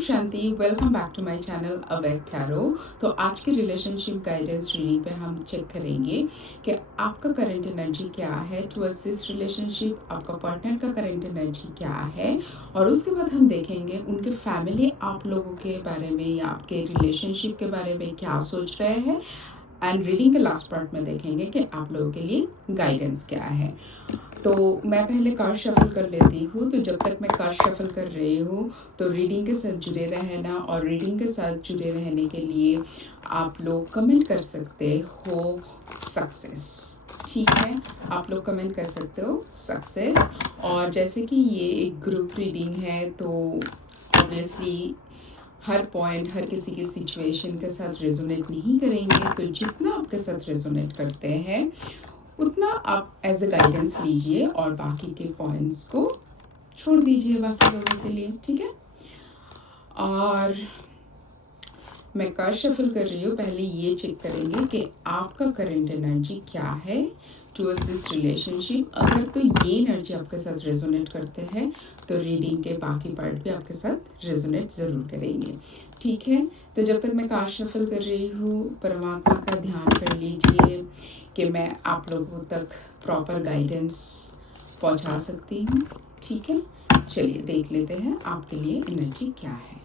Shanti, welcome back to my channel awake tarot. तो आज के रिलेशनशिप गाइडेंस रीडिंग पे हम चेक करेंगे कि आपका करंट एनर्जी क्या है टुवर्ड्स दिस रिलेशनशिप, आपका पार्टनर का करंट एनर्जी क्या है, और उसके बाद हम देखेंगे उनके फैमिली आप लोगों के बारे में या आपके रिलेशनशिप के बारे में क्या सोच रहे हैं। एंड रीडिंग के लास्ट पार्ट में देखेंगे कि आप लोगों के लिए गाइडेंस क्या है। तो मैं पहले कार्ड शफल कर लेती हूँ। तो जब तक मैं कार्ड शफल कर रही हूँ तो रीडिंग के साथ जुड़े रहना, और रीडिंग के साथ जुड़े रहने के लिए आप लोग कमेंट कर सकते हो सक्सेस। ठीक है, आप लोग कमेंट कर सकते हो सक्सेस। और जैसे कि ये एक ग्रुप रीडिंग है तो ऑब्वियसली हर पॉइंट हर किसी की सिचुएशन के साथ रेजोनेट नहीं करेंगे। तो जितना आपके साथ रेजोनेट करते हैं उतना आप एज ए गाइडेंस लीजिए और बाकी के पॉइंट्स को छोड़ दीजिए बाकी लोगों के लिए। ठीक है, और मैं कार्ड शफल कर रही हूँ। पहले ये चेक करेंगे कि आपका करंट एनर्जी क्या है टुवर्ड्स दिस रिलेशनशिप। अगर तो ये एनर्जी आपके साथ रेजोनेट करते हैं तो रीडिंग के बाकी पार्ट भी आपके साथ रेजोनेट ज़रूर करेंगे। ठीक है, तो जब तक मैं कार्ड शफल कर रही हूँ परमात्मा का ध्यान कर लीजिए कि मैं आप लोगों तक प्रॉपर गाइडेंस पहुँचा सकती हूँ। ठीक है, चलिए देख लेते हैं आपके लिए एनर्जी क्या है।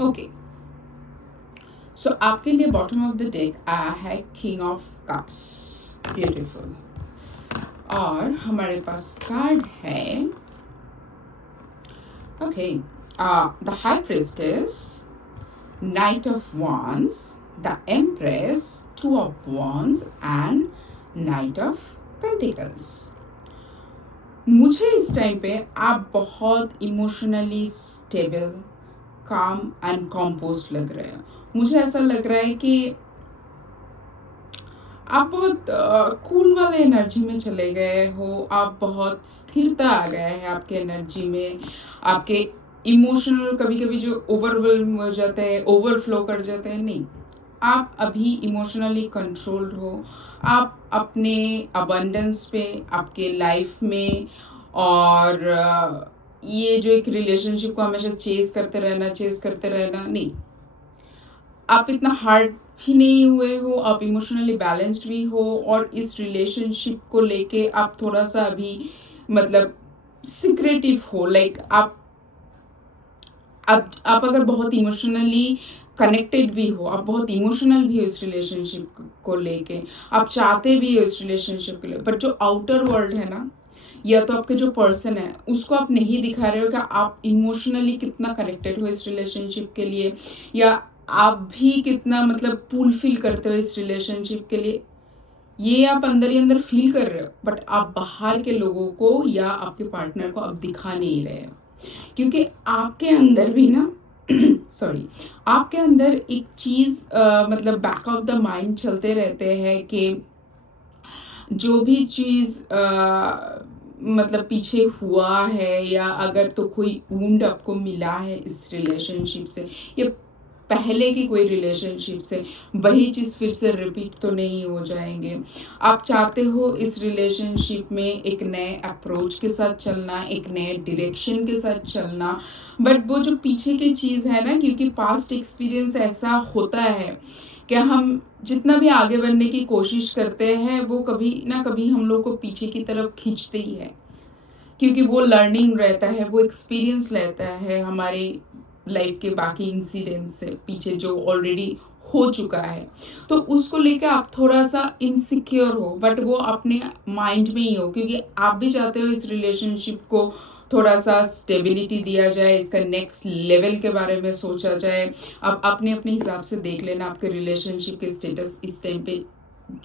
ओके, सो आपके लिए बॉटम ऑफ द डेक आया है किंग ऑफ कप्स, ब्यूटीफुल। और हमारे पास कार्ड है okay, the high priestess, night of wands, the empress, two of wands and night of pentacles. मुझे इस टाइम पे आप बहुत इमोशनली स्टेबल, काम एंड कॉम्पोस्ट लग रहे हैं। मुझे ऐसा लग रहा है कि आप बहुत कूल वाले एनर्जी में चले गए हो। आप बहुत स्थिरता आ गया है आपके एनर्जी में। आपके इमोशनल कभी कभी जो ओवरवेल्म हो जाते हैं, ओवरफ्लो कर जाते हैं, नहीं, आप अभी इमोशनली कंट्रोल्ड हो। आप अपने अबंडेंस पे, आपके लाइफ में, और ये जो एक रिलेशनशिप को हमेशा चेस करते रहना नहीं, आप इतना हार्ड भी नहीं हुए हो, आप इमोशनली बैलेंस्ड भी हो। और इस रिलेशनशिप को लेके आप थोड़ा सा अभी मतलब सिक्रेटिव हो। लाइक आप अगर बहुत इमोशनली कनेक्टेड भी हो, आप बहुत इमोशनल भी हो इस रिलेशनशिप को लेके, आप चाहते भी हो इस रिलेशनशिप के लिए, पर जो आउटर वर्ल्ड है ना, या तो आपके जो पर्सन है उसको आप नहीं दिखा रहे हो कि आप इमोशनली कितना कनेक्टेड हो इस रिलेशनशिप के लिए, या आप भी कितना मतलब पुल फील करते हो इस रिलेशनशिप के लिए। ये आप अंदर ही अंदर फील कर रहे हो, बट आप बाहर के लोगों को या आपके पार्टनर को अब दिखा नहीं रहे हो, क्योंकि आपके अंदर भी ना सॉरी, आपके अंदर एक चीज मतलब बैक ऑफ द माइंड चलते रहते हैं कि जो भी चीज मतलब पीछे हुआ है, या अगर तो कोई वुंड आपको मिला है इस रिलेशनशिप से या पहले की कोई रिलेशनशिप से, वही चीज़ फिर से रिपीट तो नहीं हो जाएंगे। आप चाहते हो इस रिलेशनशिप में एक नए अप्रोच के साथ चलना, एक नए डायरेक्शन के साथ चलना, बट वो जो पीछे की चीज़ है ना, क्योंकि पास्ट एक्सपीरियंस ऐसा होता है कि हम जितना भी आगे बढ़ने की कोशिश करते हैं वो कभी ना कभी हम लोग को पीछे की तरफ खींचते ही है, क्योंकि वो लर्निंग रहता है, वो एक्सपीरियंस रहता है हमारे लाइफ के बाकी इंसिडेंट से पीछे जो ऑलरेडी हो चुका है। तो उसको लेकर आप थोड़ा सा इनसिक्योर हो, बट वो अपने माइंड में ही हो, क्योंकि आप भी चाहते हो इस रिलेशनशिप को थोड़ा सा स्टेबिलिटी दिया जाए, इसका नेक्स्ट लेवल के बारे में सोचा जाए। अब अपने अपने हिसाब से देख लेना आपके रिलेशनशिप के स्टेटस इस टाइम पे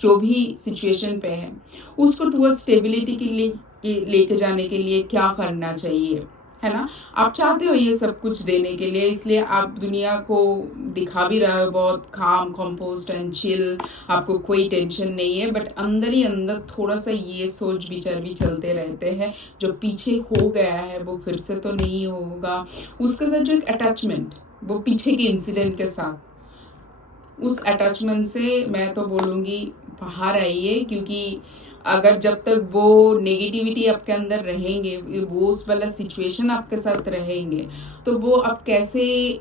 जो भी सिचुएशन पे है, उसको टुवर्ड स्टेबिलिटी के लिए लेके जाने के लिए क्या करना चाहिए, है ना। आप चाहते हो ये सब कुछ देने के लिए, इसलिए आप दुनिया को दिखा भी रहे हो बहुत काम, कंपोस्ट एंड चिल, आपको कोई टेंशन नहीं है, बट अंदर ही अंदर थोड़ा सा ये सोच विचार भी चलते रहते हैं, जो पीछे हो गया है वो फिर से तो नहीं होगा। उसके साथ जो एक अटैचमेंट वो पीछे के इंसिडेंट के साथ, उस अटैचमेंट से मैं तो बोलूँगी बाहर आइए, क्योंकि अगर जब तक वो नेगेटिविटी आपके अंदर रहेंगे, वो उस वाला सिचुएशन आपके साथ रहेंगे, तो वो आप कैसे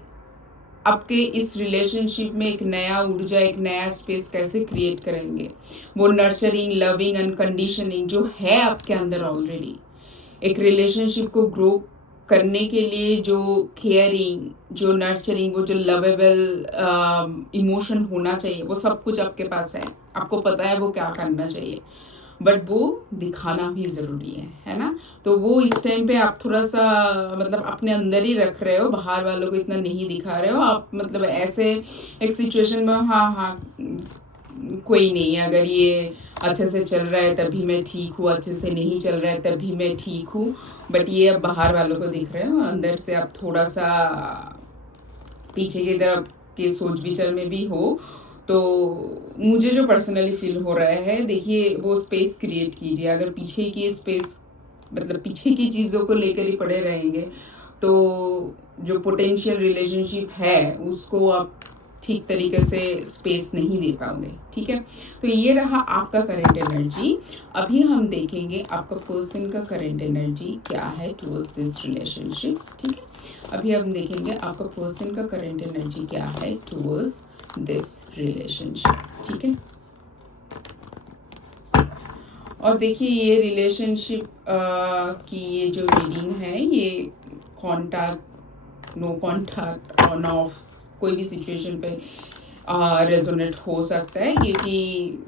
आपके इस रिलेशनशिप में एक नया ऊर्जा, एक नया स्पेस कैसे क्रिएट करेंगे। वो नर्चरिंग, लविंग एंड कंडीशनिंग जो है आपके अंदर ऑलरेडी, एक रिलेशनशिप को ग्रो करने के लिए जो केयरिंग, जो नर्चरिंग, वो जो लवेबल इमोशन होना चाहिए, वो सब कुछ आपके पास है। आपको पता है वो क्या करना चाहिए, बट वो दिखाना भी ज़रूरी है ना। तो वो इस टाइम पे आप थोड़ा सा मतलब अपने अंदर ही रख रहे हो, बाहर वालों को इतना नहीं दिखा रहे हो आप। मतलब ऐसे एक सिचुएशन में हाँ हाँ कोई नहीं, अगर ये अच्छे से चल रहा है तभी मैं ठीक हूँ, अच्छे से नहीं चल रहा है तभी मैं ठीक हूँ, बट ये अब बाहर वालों को दिख रहे हो, अंदर से आप थोड़ा सा पीछे की तरफ के सोच विचार में भी हो। तो मुझे जो पर्सनली फील हो रहा है, देखिए वो स्पेस क्रिएट कीजिए। अगर पीछे की स्पेस मतलब पीछे की चीज़ों को लेकर ही पड़े रहेंगे तो जो पोटेंशियल रिलेशनशिप है उसको आप ठीक तरीके से स्पेस नहीं दे पाओगे। ठीक है, तो ये रहा आपका करंट एनर्जी। अभी हम देखेंगे आपका पर्सन का करंट एनर्जी क्या है टुवर्ड्स दिस रिलेशनशिप। ठीक है, अभी हम देखेंगे आपका पर्सन का करंट एनर्जी क्या है टुवर्ड्स दिस रिलेशनशिप। ठीक है, और देखिए ये रिलेशनशिप की ये जो रीडिंग है, ये contact, no contact, on off, कोई भी सिचुएशन पे रेजोनेट हो सकता है, क्योंकि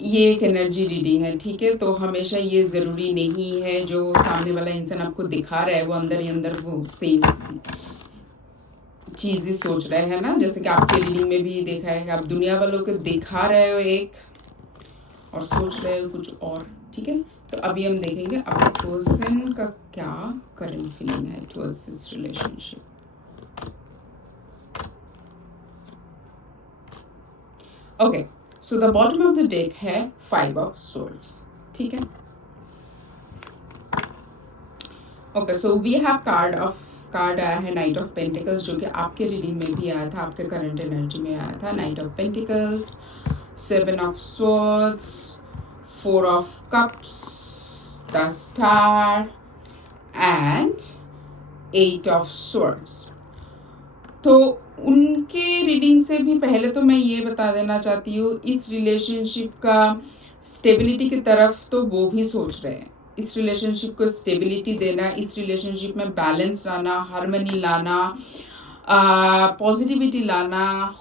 ये एक एनर्जी रीडिंग है। ठीक है, तो हमेशा ये ज़रूरी नहीं है जो सामने वाला इंसान आपको दिखा रहा है वो अंदर ही अंदर वो सेम चीज़ें सोच रहे हैं ना। जैसे कि आपके रीडिंग में भी देखा है कि आप दुनिया वालों को दिखा रहे हो एक और सोच रहे हो कुछ और। ठीक है, तो अभी हम देखेंगे आपके पर्सन का क्या करंट फीलिंग है towards this relationship. Okay, so the bottom of the deck है 5 ऑफ swords। ठीक है, okay, so we have card आया है नाइट ऑफ पेंटिकल्स, जो कि आपके रीडिंग में भी आया था, आपके करंट एनर्जी में आया था। Night of pentacles, 7 of swords, 4 of cups, the star and 8 of swords। तो उनके रीडिंग से भी पहले तो मैं ये बता देना चाहती हूँ, इस रिलेशनशिप का स्टेबिलिटी की तरफ तो वो भी सोच रहे हैं। इस रिलेशनशिप को स्टेबिलिटी देना, इस रिलेशनशिप में बैलेंस लाना, हार्मनी लाना, पॉजिटिविटी लाना,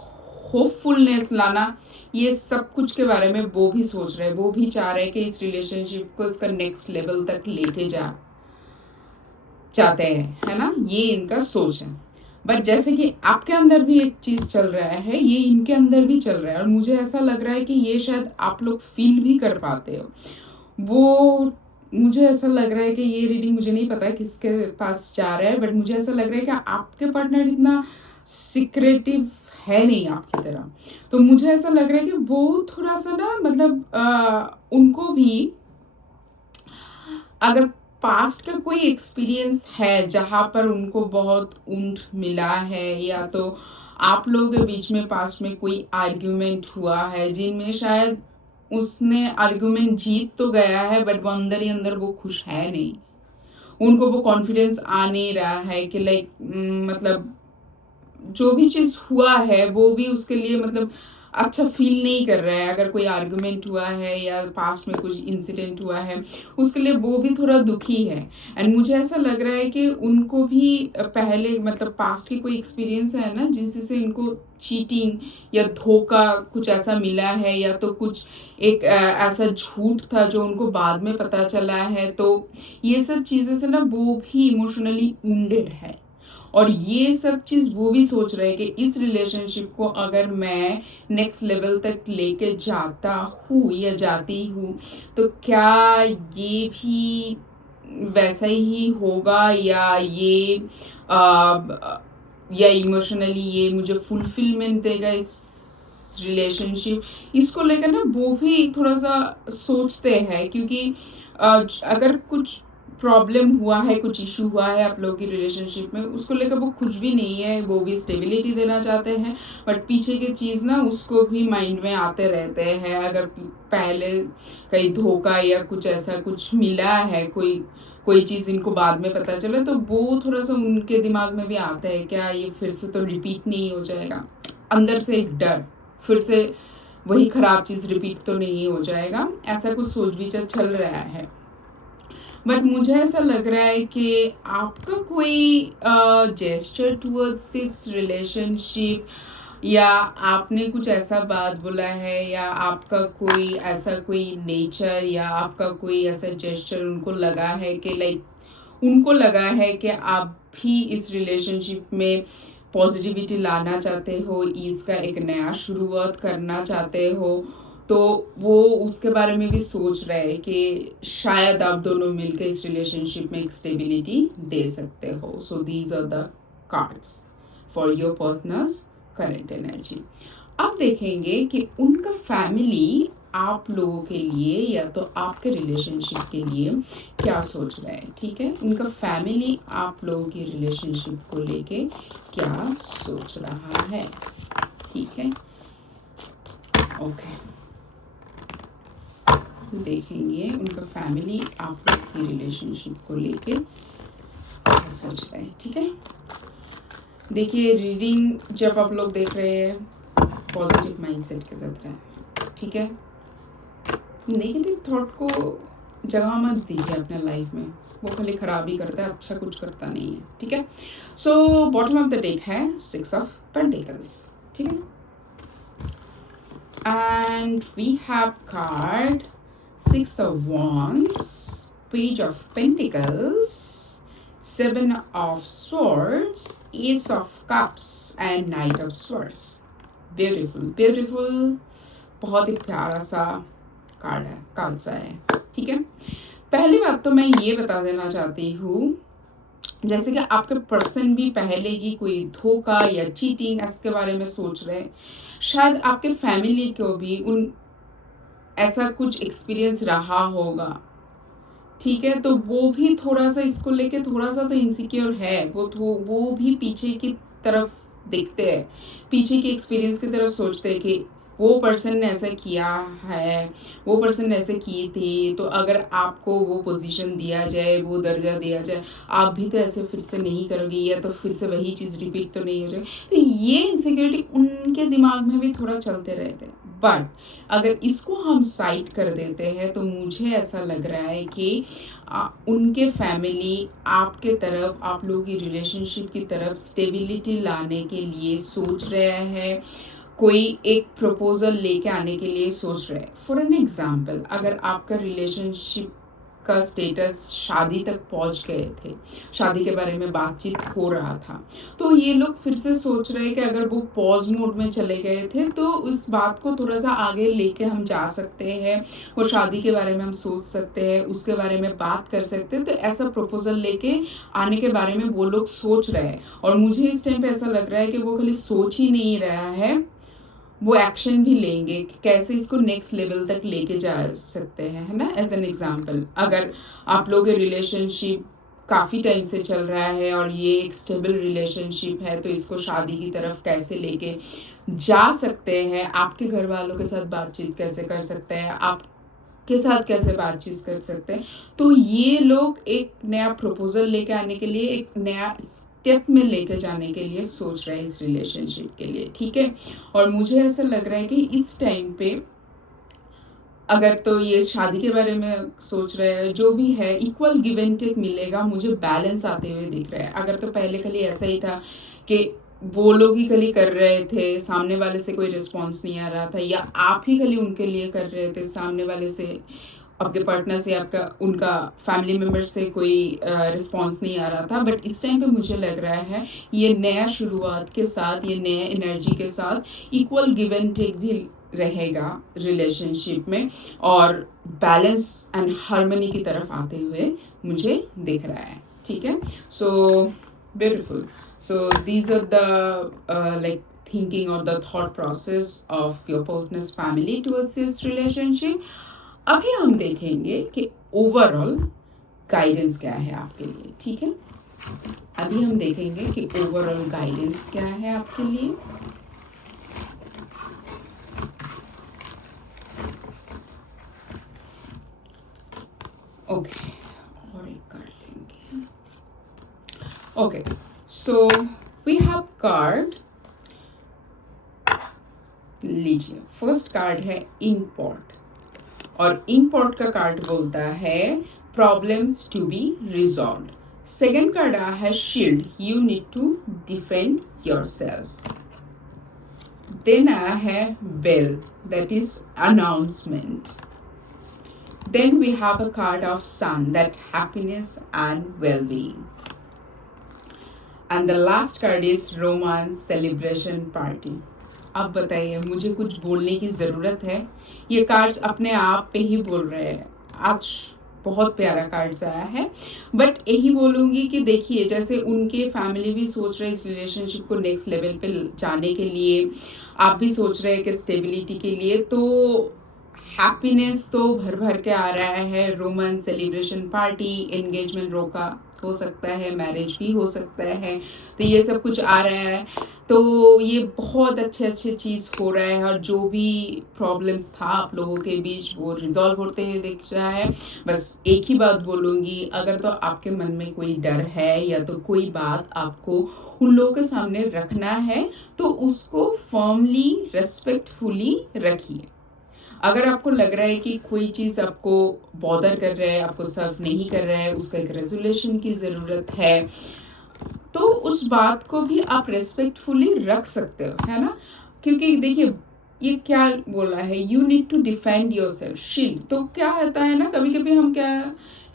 होपफुलनेस लाना, ये सब कुछ के बारे में वो भी सोच रहे हैं। वो भी चाह रहे हैं कि इस रिलेशनशिप को इसका नेक्स्ट लेवल तक लेके चाहते हैं, है ना। ये इनका सोच है। बट जैसे कि आपके अंदर भी एक चीज़ चल रहा है, ये इनके अंदर भी चल रहा है, और मुझे ऐसा लग रहा है कि ये शायद आप लोग फील भी कर पाते हो। वो मुझे ऐसा लग रहा है कि ये रीडिंग, मुझे नहीं पता किसके पास जा रहा है, बट मुझे ऐसा लग रहा है कि आपके पार्टनर इतना सीक्रेटिव है नहीं आपकी तरह। तो मुझे ऐसा लग रहा है कि वो थोड़ा सा ना मतलब उनको भी अगर पास्ट का कोई एक्सपीरियंस है जहाँ पर उनको बहुत ऊंट मिला है, या तो आप लोगों के बीच में पास्ट में कोई आर्ग्यूमेंट हुआ है जिनमें शायद उसने आर्ग्यूमेंट जीत तो गया है, बट वो अंदर ही अंदर वो खुश है नहीं। उनको वो कॉन्फिडेंस आ नहीं रहा है कि लाइक मतलब जो भी चीज़ हुआ है वो भी उसके लिए मतलब अच्छा फील नहीं कर रहा है। अगर कोई आर्गुमेंट हुआ है या पास्ट में कुछ इंसिडेंट हुआ है, उसके लिए वो भी थोड़ा दुखी है। एंड मुझे ऐसा लग रहा है कि उनको भी पहले मतलब पास्ट की कोई एक्सपीरियंस है ना, जिससे इनको चीटिंग या धोखा कुछ ऐसा मिला है, या तो कुछ एक ऐसा झूठ था जो उनको बाद में पता चला है। तो ये सब चीज़ें से ना वो भी इमोशनली वुंडेड है, और ये सब चीज़ वो भी सोच रहे हैं कि इस रिलेशनशिप को अगर मैं नेक्स्ट लेवल तक लेके जाता हूँ या जाती हूँ, तो क्या ये भी वैसा ही होगा, या इमोशनली ये मुझे फुलफिलमेंट देगा इस रिलेशनशिप। इसको लेकर ना वो भी थोड़ा सा सोचते हैं, क्योंकि अगर कुछ प्रॉब्लम हुआ है, कुछ इशू हुआ है आप लोगों की रिलेशनशिप में, उसको लेकर वो खुश भी नहीं है, वो भी स्टेबिलिटी देना चाहते हैं, बट पीछे की चीज़ ना उसको भी माइंड में आते रहते हैं। अगर पहले कहीं धोखा या कुछ ऐसा कुछ मिला है, कोई चीज़ इनको बाद में पता चले, तो वो थोड़ा सा उनके दिमाग में भी आता है, क्या ये फिर से तो रिपीट नहीं हो जाएगा। अंदर से एक डर, फिर से वही खराब चीज़ रिपीट तो नहीं हो जाएगा, ऐसा कुछ सोच विचार चल रहा है। बट मुझे ऐसा लग रहा है कि आपका कोई जेस्चर टुवर्ड्स दिस रिलेशनशिप, या आपने कुछ ऐसा बात बोला है, या आपका कोई ऐसा कोई नेचर या आपका कोई ऐसा जेस्चर उनको लगा है कि लाइक उनको लगा है कि आप भी इस रिलेशनशिप में पॉजिटिविटी लाना चाहते हो, इसका एक नया शुरुआत करना चाहते हो, तो वो उसके बारे में भी सोच रहे हैं कि शायद आप दोनों मिलकर इस रिलेशनशिप में एक स्टेबिलिटी दे सकते हो। So these are the cards for your partner's current energy. अब देखेंगे कि उनका फैमिली आप लोगों के लिए या तो आपके रिलेशनशिप के लिए क्या सोच रहा है। ठीक है, उनका फैमिली आप लोगों की रिलेशनशिप को लेके क्या सोच रहा है। ठीक है, ओके, देखेंगे उनका फैमिली आप लोग की रिलेशनशिप को लेके क्या सोच रहा है। ठीक है, देखिए रीडिंग जब आप लोग देख रहे हैं पॉजिटिव माइंडसेट के साथ रहें। ठीक है, नेगेटिव थॉट को जगह मत दीजिए अपने लाइफ में, वो खाली खराब ही करता है, अच्छा कुछ करता नहीं है। ठीक है, so bottom of the deck है 6 ऑफ पेंटिकल्स। ठीक है, and we have card 6 of Wands, Page of Pentacles, 7 of Swords, Ace of Cups and Knight of Swords. Beautiful, beautiful, बहुत ही प्यारा सा कार्ड सा है। ठीक है, पहली बात तो मैं ये बता देना चाहती हूँ, जैसे कि आपके पर्सन भी पहले ही कोई धोखा या चीटिंग इसके बारे में सोच रहे हैं, शायद आपके फैमिली को भी उन ऐसा कुछ एक्सपीरियंस रहा होगा। ठीक है, तो वो भी थोड़ा सा इसको लेके थोड़ा सा तो इनसिक्योर है, वो भी पीछे की तरफ देखते हैं, पीछे के एक्सपीरियंस की तरफ सोचते हैं कि वो पर्सन ने ऐसा किया है, वो पर्सन ने ऐसे किए थे, तो अगर आपको वो पोजीशन दिया जाए, वो दर्जा दिया जाए, आप भी तो ऐसे फिर से नहीं करोगे, या तो फिर से वही चीज़ रिपीट तो नहीं हो जाएगी। तो ये इनसिक्योरिटी उनके दिमाग में भी थोड़ा चलते रहते हैं। बट अगर इसको हम साइड कर देते हैं तो मुझे ऐसा लग रहा है कि उनके फैमिली आपके तरफ, आप लोगों की रिलेशनशिप की तरफ स्टेबिलिटी लाने के लिए सोच रहे हैं, कोई एक प्रपोजल लेके आने के लिए सोच रहे हैं। फॉर एन एग्जाम्पल, अगर आपका रिलेशनशिप का स्टेटस शादी तक पहुंच गए थे, शादी के बारे में बातचीत हो रहा था, तो ये लोग फिर से सोच रहे हैं कि अगर वो पॉज मोड में चले गए थे तो उस बात को थोड़ा सा आगे लेके हम जा सकते हैं, और शादी के बारे में हम सोच सकते हैं, उसके बारे में बात कर सकते हैं। तो ऐसा प्रपोजल लेके आने के बारे में वो लोग सोच रहे हैं, और मुझे इस टाइम पे ऐसा लग रहा है कि वो खाली सोच ही नहीं रहा है, वो एक्शन भी लेंगे कि कैसे इसको नेक्स्ट लेवल तक लेके जा सकते हैं, है ना। एज एन एग्जाम्पल, अगर आप लोग रिलेशनशिप काफ़ी टाइम से चल रहा है और ये एक स्टेबल रिलेशनशिप है, तो इसको शादी की तरफ कैसे लेके जा सकते हैं, आपके घर वालों के साथ बातचीत कैसे कर सकते हैं, आप के साथ कैसे बातचीत कर सकते हैं, तो ये लोग एक नया प्रपोजल लेके आने के लिए, एक नया स्टेप में लेके जाने के लिए सोच रहे हैं इस रिलेशनशिप के लिए। ठीक है, और मुझे ऐसा लग रहा है कि इस टाइम पे अगर तो ये शादी के बारे में सोच रहे हैं, जो भी है इक्वल गिव एंड टेक मिलेगा, मुझे बैलेंस आते हुए दिख रहा है। अगर तो पहले खाली ऐसा ही था कि वो लोग ही खाली कर रहे थे, सामने वाले से कोई रिस्पॉन्स नहीं आ रहा था, या आप ही खाली उनके लिए कर रहे थे, सामने वाले से, आपके पार्टनर से, आपका उनका फैमिली मेम्बर से कोई रिस्पॉन्स नहीं आ रहा था। बट इस टाइम पे मुझे लग रहा है ये नया शुरुआत के साथ, ये नए एनर्जी के साथ इक्वल गिव एंड टेक भी रहेगा रिलेशनशिप में, और बैलेंस एंड हार्मनी की तरफ आते हुए मुझे दिख रहा है। ठीक है, so beautiful. So these are the like thinking or the thought process of your partner's family towards this relationship. अभी हम देखेंगे कि ओवरऑल गाइडेंस क्या है आपके लिए, ठीक है। अभी हम देखेंगे कि ओवरऑल गाइडेंस क्या है आपके लिए। ओके, और एक कार्ड लेंगे। Okay, so we have card, लीजिए। फर्स्ट कार्ड है इनपॉट, और इनपॉट का कार्ड बोलता है problems to be resolve. Second card आया है shield, you need to defend yourself. Then आया है bell, that is announcement. Then we have a card of sun, that happiness and well-being. And the last card is romance, celebration, party. अब बताइए, मुझे कुछ बोलने की ज़रूरत है? ये कार्ड्स अपने आप पे ही बोल रहे हैं। आज बहुत प्यारा कार्ड्स आया है, बट यही बोलूँगी कि देखिए, जैसे उनके फैमिली भी सोच रहे हैं इस रिलेशनशिप को नेक्स्ट लेवल पे जाने के लिए, आप भी सोच रहे हैं कि स्टेबिलिटी के लिए, तो हैप्पीनेस तो भर भर के आ रहा है। रोमांस, सेलिब्रेशन, पार्टी, एंगेजमेंट रोका हो सकता है, मैरिज भी हो सकता है, तो ये सब कुछ आ रहा है। तो ये बहुत अच्छे चीज़ हो रहा है, और जो भी प्रॉब्लम्स था आप लोगों के बीच वो रिजॉल्व होते हुए दिख रहा है। बस एक ही बात बोलूँगी, अगर तो आपके मन में कोई डर है या तो कोई बात आपको उन लोगों के सामने रखना है, तो उसको फर्मली, रेस्पेक्टफुली रखिए। अगर आपको लग रहा है कि कोई चीज़ आपको बॉदर कर रहा है, आपको सर्व नहीं कर रहा है, उसका एक रेजोल्यूशन की ज़रूरत है, तो उस बात को भी आप रेस्पेक्टफुली रख सकते हो, है ना। क्योंकि देखिए, ये क्या बोला है, you need to defend yourself, shield. तो क्या होता है ना, कभी कभी हम क्या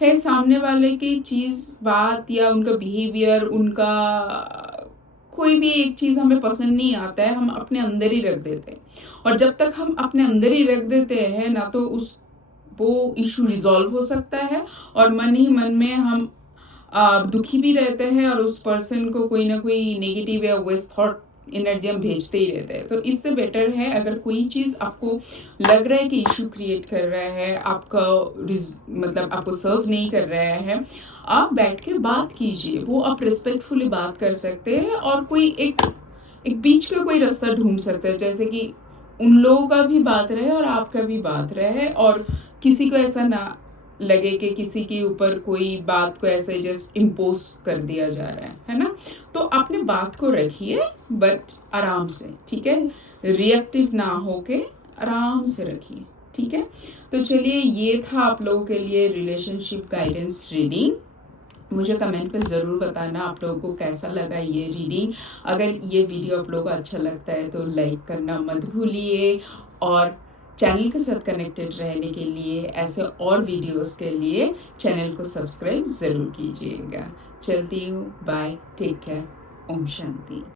है, सामने वाले की चीज़, बात या उनका बिहेवियर, उनका कोई भी एक चीज़ हमें पसंद नहीं आता है, हम अपने अंदर ही रख देते हैं। और जब तक हम अपने अंदर ही रख देते हैं ना, तो वो इशू रिजॉल्व हो सकता है, और मन ही मन में हम दुखी भी रहते हैं, और उस पर्सन को कोई ना कोई नेगेटिव या वेस्ट थॉट एनर्जी हम भेजते ही रहते हैं। तो इससे बेटर है, अगर कोई चीज़ आपको लग रहा है कि इशू क्रिएट कर रहा है, आपका मतलब आपको सर्व नहीं कर रहा है, आप बैठ के बात कीजिए। वो आप रिस्पेक्टफुली बात कर सकते हैं, और कोई एक बीच का कोई रास्ता ढूंढ सकते हैं, जैसे कि उन लोगों का भी बात रहे और आपका भी बात रहे, और किसी को ऐसा ना लगे कि किसी के ऊपर कोई बात को ऐसे जस्ट इम्पोज कर दिया जा रहा है ना। तो अपने बात को रखिए, बट आराम से, ठीक है। रिएक्टिव ना होके आराम से रखिए, ठीक है। तो चलिए, ये था आप लोगों के लिए रिलेशनशिप गाइडेंस रीडिंग। मुझे कमेंट पे ज़रूर बताना आप लोगों को कैसा लगा ये रीडिंग। अगर ये वीडियो आप लोगों को अच्छा लगता है तो लाइक करना मत भूलिए, और चैनल के साथ कनेक्टेड रहने के लिए, ऐसे और वीडियोस के लिए चैनल को सब्सक्राइब ज़रूर कीजिएगा। चलती हूँ, bye, take care, Om Shanti.